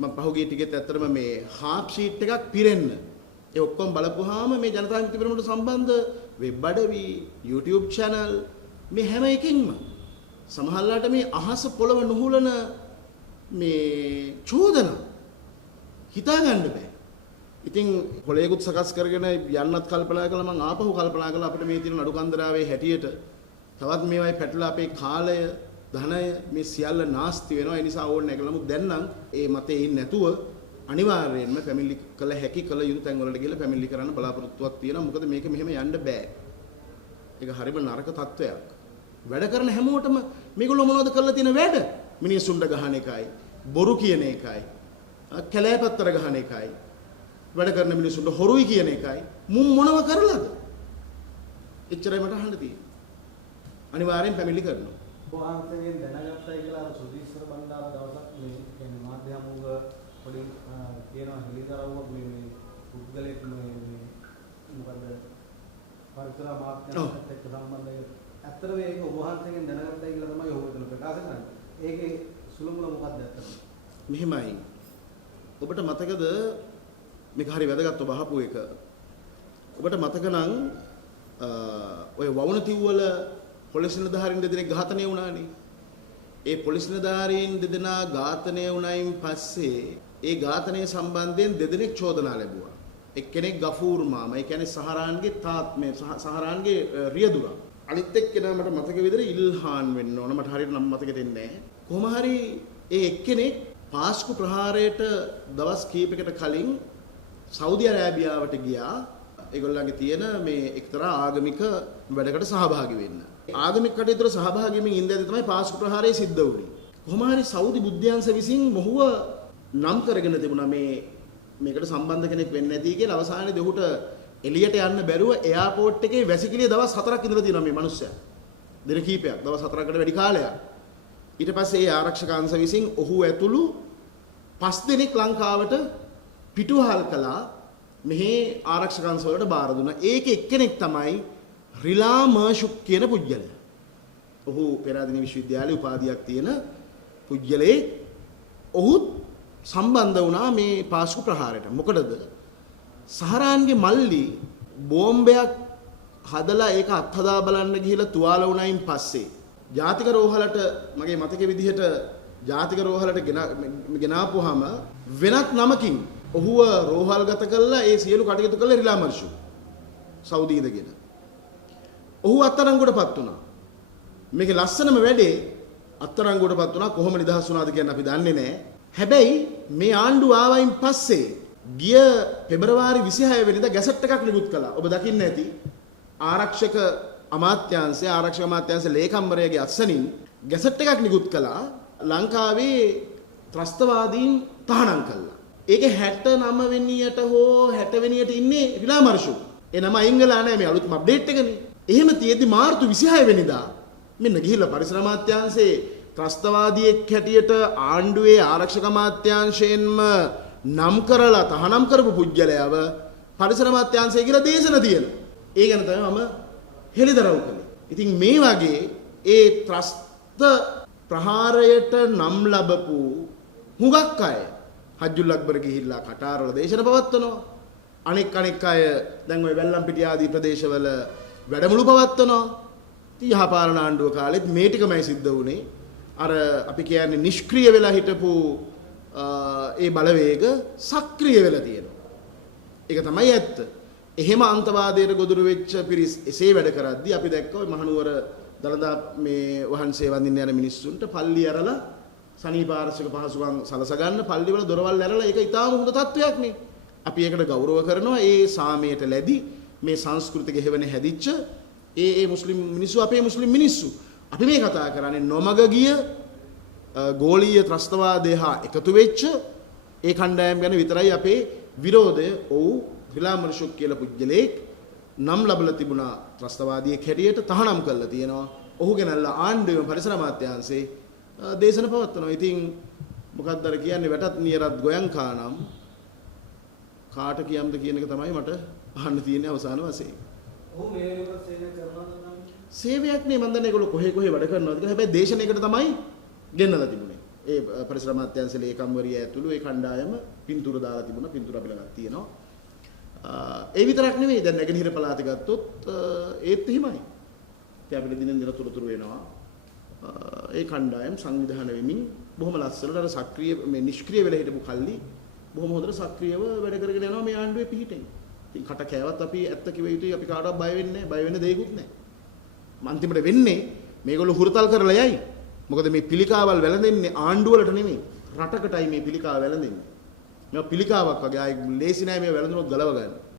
මම පහුගිය ටිකෙත් ඇත්තටම මේ හාෆ් ෂීට් එකක් පිරෙන්න ඒ ඔක්කොම බලපුවාම මේ ජනතා විමුක්ති පෙරමුණට සම්බන්ධ වෙබ් අඩවි YouTube channel මේ හැම එකකින්ම සමහරලාට මේ අහස පොළව නුහුලන මේ චෝදනා හිතා ගන්න බෑ. ඉතින් පොළේකුත් සකස් කරගෙන යන්නත් කල්පනා කළා මම ආපහු කල්පනා කළා අපිට මේ තියෙන නඩු කන්දරාවේ හැටියට තවත් මේවයි පැටලලා අපේ කාලය ධනය මේ සියල්ල නාස්ති වෙනවා. ඒ නිසා ඕනේ නැහැ. නමුත් දැන් නම් ඒ මතේ ඉන්නේ නැතුව අනිවාර්යයෙන්ම ෆැමිලි කළ හැකි කළ යුතු තැන් වලට ගිහලා ෆැමිලි කරන්න බලාපොරොත්තුවක් තියෙනවා. මොකද මේක මෙහෙම යන්න බෑ. ඒක හරිම නරක තත්වයක්. වැඩ කරන හැමෝටම මේගොල්ලෝ මොනවද කරලා තියෙන වැඩ? මිනිස්සුන්ට ගහන එකයි, බොරු කියන එකයි, කැලෑපත්තර ගහන එකයි, වැඩ කරන මිනිස්සුන්ට හොරුයි කියන එකයි. මුන් මොනව කරලාද? එච්චරයි මට අහන්න තියෙන්නේ. අනිවාර්යෙන් ෆැමිලි කරනවා. වහන්සේගෙන් දැනගත්තයි කියලා සුදීශ්වර බණ්ඩාර දවසක් මේ කියන්නේ මාධ්‍ය හමුව පොඩි කියනවා හෙලිදරව්වක් මේ පුද්ගලෙක් මේ මොකද පරිසර මාධ්‍යයන්ට එක්ක සම්බන්ධයි. ඇත්තටම ඒක ඔබ වහන්සේගෙන් දැනගත්තයි කියලා තමයි ඔහු එතන ප්‍රකාශ කරන්නේ. ඒකේ සුළුමුල මොකක්ද ඇත්තටම? මෙහෙමයි. ඔබට මතකද මේක හරි වැදගත් ඔබ අහපු එක. ඔබට මතක නම් ඔය වවුනතිව්වල පොලිස් නිලධාරීන් දෙදෙනෙක් ඝාතනය වුණානේ. ඒ පොලිස් නිලධාරීන් දෙදෙනා ඝාතනය වුණයින් පස්සේ ඒ ඝාතනය සම්බන්ධයෙන් දෙදෙනෙක් චෝදනා ලැබුවා. එක්කෙනෙක් ගෆූර් මාමා, ඒ කියන්නේ සහරාන්ගේ තාත්මේ සහරාන්ගේ රියදුරා. අනිත් එක්කෙනා මට මතක විදිහට ඉල්හාන් වෙන්න ඕන. මට හරියට නම මතකෙට එන්නේ නැහැ. කොහොම හරි ඒ එක්කෙනෙක් පාස්කු ප්‍රහාරයට දවස් කීපයකට කලින් සෞදි අරාබියාවට ගියා. ඒගොල්ලන්ගේ තියෙන මේ එක්තරා ආගමික වැඩකට සහභාගී වෙන්න. ආගමික කටයුතු වල සහභාගී වෙමින් ඉඳලා තමයි පාස්කු ප්‍රහාරය සිද්ධ වුණේ. කොහොම හරි සෞදි බුද්ධ්‍යංශ විසින් මොහුව නම් කරගෙන තිබුණා මේකට සම්බන්ධ කෙනෙක් වෙන්නේ නැති කියලා. අවසානයේදී ඔහුට එළියට යන්න බැරුව එයාපෝට් එකේ වැසිකිළිය දවස් 4ක් ඉඳලා තියෙනවා මේ මිනිස්සයා. දින කීපයක් දවස් 4කට වැඩි කාලයක්. ඊට පස්සේ ඒ ආරක්ෂක අංශ විසින් ඔහු ඇතුළු 5 දෙනෙක් ලංකාවට පිටුවහල් කළා. මෙහි ආරක්ෂක අංශ වලට බාර දුන්නා. ඒකේ එක්කෙනෙක් තමයි රිලා මර්ෂුක් කියන පුජ්‍යලයා. ඔහු පෙරාදෙණිය විශ්වවිද්‍යාලයේ උපාධියක් තියෙන පුජ්‍යලේ. ඔහු සම්බන්ධ වුණා මේ පාස්කු ප්‍රහාරයට. මොකටද? සහරාන්ගේ මල්ලි බෝම්බයක් හදලා ඒක අත්හදා බලන්න ගිහිලා තුවාල වුණයින් පස්සේ ජාතික රෝහලට මගේ මතකයේ විදිහට ජාතික රෝහලට ගෙනාපුවාම වෙනත් නමකින් ඔහුව රෝහල්ගත කළා. ඒ සියලු කටයුතු කළා රිලා මර්ෂු සෞදි ඉඳගෙන. ඔහු අත්අඩංගුවටපත් වුණා. මේකේ ලස්සනම වැඩේ අත්අඩංගුවටපත් වුණා. කොහොම නිදහස් වුණාද කියන්නේ අපි දන්නේ නැහැ. හැබැයි මේ ආණ්ඩුව ආවයින් පස්සේ ගිය පෙබරවාරි 26 වෙනිදා ගැසට් එකක් නිකුත් කළා. ඔබ දකින්න ඇති. ආරක්ෂක අමාත්‍යාංශ ලේකම්වරයාගේ අත්සනින් ගැසට් එකක් නිකුත් කළා. ලංකාවේ ත්‍රස්තවාදීන් තහනම් කළා. ඒකේ 69 වෙනියට හෝ 60 වෙනියට ඉන්නේ රිලා මර්ෂු. ඒ නම අයින් වෙලා නැහැ. මේ අලුත්ම අප්ඩේට් එකනේ. එහෙම තියෙද්දි මාර්තු 26 වෙනිදා මෙන්න ගිහිල්ලා පරිසර අමාත්‍යාංශයේ ත්‍රස්තවාදියෙක් හැටියට ආණ්ඩුවේ ආරක්ෂක අමාත්‍යාංශයෙන්ම නම් කරලා තහනම් කරපු පුජ්‍යලයව පරිසර අමාත්‍යාංශය කියලා දේශන තියෙනවා. ඒ ගැන තමයි මම හෙළිදරව් කළේ. ඉතින් මේ වගේ ඒ ත්‍රස්ත ප්‍රහාරයට නම් ලැබපු හුඟක් අය හජ්ජුල් අක්බර් ගිහිල්ලා කටාරවල දේශන පවත්වනවා. අනෙක් අය දැන් ওই වැල්ලම්පිටිය ආදී ප්‍රදේශවල වැඩමුළු පවත්වනවා. ඉතින් යහපාලන ආණ්ඩුව කාලෙත් මේ ටිකමයි සිද්ධ වුණේ. අර අපි කියන්නේ නිෂ්ක්‍රීය වෙලා හිටපු ඒ බලවේග සක්‍රිය වෙලා තියෙනවා. ඒක තමයි ඇත්ත. එහෙම අන්තවාදයට ගොදුරු වෙච්ච පිරිස් එසේ වැඩ කරද්දී අපි දැක්ක ඔය මහනුවර දළදා මේ වහන්සේ වඳින්න යන මිනිස්සුන්ට පල්ලි ඇරලා සනීපාර්ශික පහසුකම් සලස ගන්න පල්ලිවල දොරවල් ඇරලා ඒක ඉතාම හොඳ තත්වයක් නේ. අපි ඒකට ගෞරව කරනවා. ඒ සාමයට ලැබි මේ සංස්කෘතික හෙවණ හැදිච්ච ඒ මුස්ලිම් මිනිස්සු අපේ මුස්ලිම් මිනිස්සු. අපි මේ කතා කරන්නේ නොමග ගිය ගෝලීය ත්‍රස්තවාදය හා එකතු වෙච්ච ඒ කණ්ඩායම් ගැන විතරයි අපේ විරෝධය. ඔව් රිලා මර්ෂුක් කියලා පුජ්‍යලෙක් නම් ලැබලා තිබුණා ත්‍රස්තවාදියෙක් හැටියට තහනම් කරලා තියෙනවා. ඔහු ගැනලා ආණ්ඩුවේ පරිසර අමාත්‍යාංශේ දේශන පවත්වනවා. ඉතින් මොකක්ද අර කියන්නේ වැටත් නියරත් ගෝයන්කානම් කාට කියම්ද කියන එක තමයි මට අහන්න තියෙන්නේ අවසාන වශයෙන්. ඔහු මේ වෙනකොට සේවය කරනවද නම්? සේවයක් නේ මන් දන්නේ ඒගොල්ලෝ කොහේ වැඩ කරනවද කියලා. හැබැයි දේශනයකට තමයි ගෙන්නලා තිබුණේ. ඒ පරිසර අමාත්‍යාංශයේ ලේකම්වරිය ඇතුළු ඒ කණ්ඩායම පින්තූර දාලා තිබුණා. පින්තූර අපි ළඟ තියෙනවා. ඒ විතරක් නෙවෙයි දැන් නැගෙනහිර පළාත ගත්තොත් ඒත් එහෙමයි. ඉතින් අපිට දිනෙන් දින තොරතුරු වෙනවා. ඒ කණ්ඩායම් සංවිධානය වෙමින් බොහොම ලස්සනට අර සක්‍රීය මේ නිෂ්ක්‍රීය වෙලා හිටපු කල්ලි බොහොම හොඳට සක්‍රීයව වැඩ කරගෙන යනවා මේ ආණ්ඩුවේ පිහිටෙන්. ඉතින් කට කෑවත් අපි ඇත්ත කිව යුතුයි. අපි කාටවත් බය වෙන්නේ නැහැ. බය වෙන්න දෙයක්වත් නැහැ. අන්තිමට වෙන්නේ මේගොල්ලෝ හුරතල් කරලා යයි. මොකද මේ පිළිකාවල් වැළඳෙන්නේ ආණ්ඩුවලට නෙමෙයි රටකටයි මේ පිළිකාව වැළඳෙන්නේ. මේවා පිළිකාවක් වගේ ආයි ලේසි නෑ මේ වැළඳුනොත් ගලව ගන්න.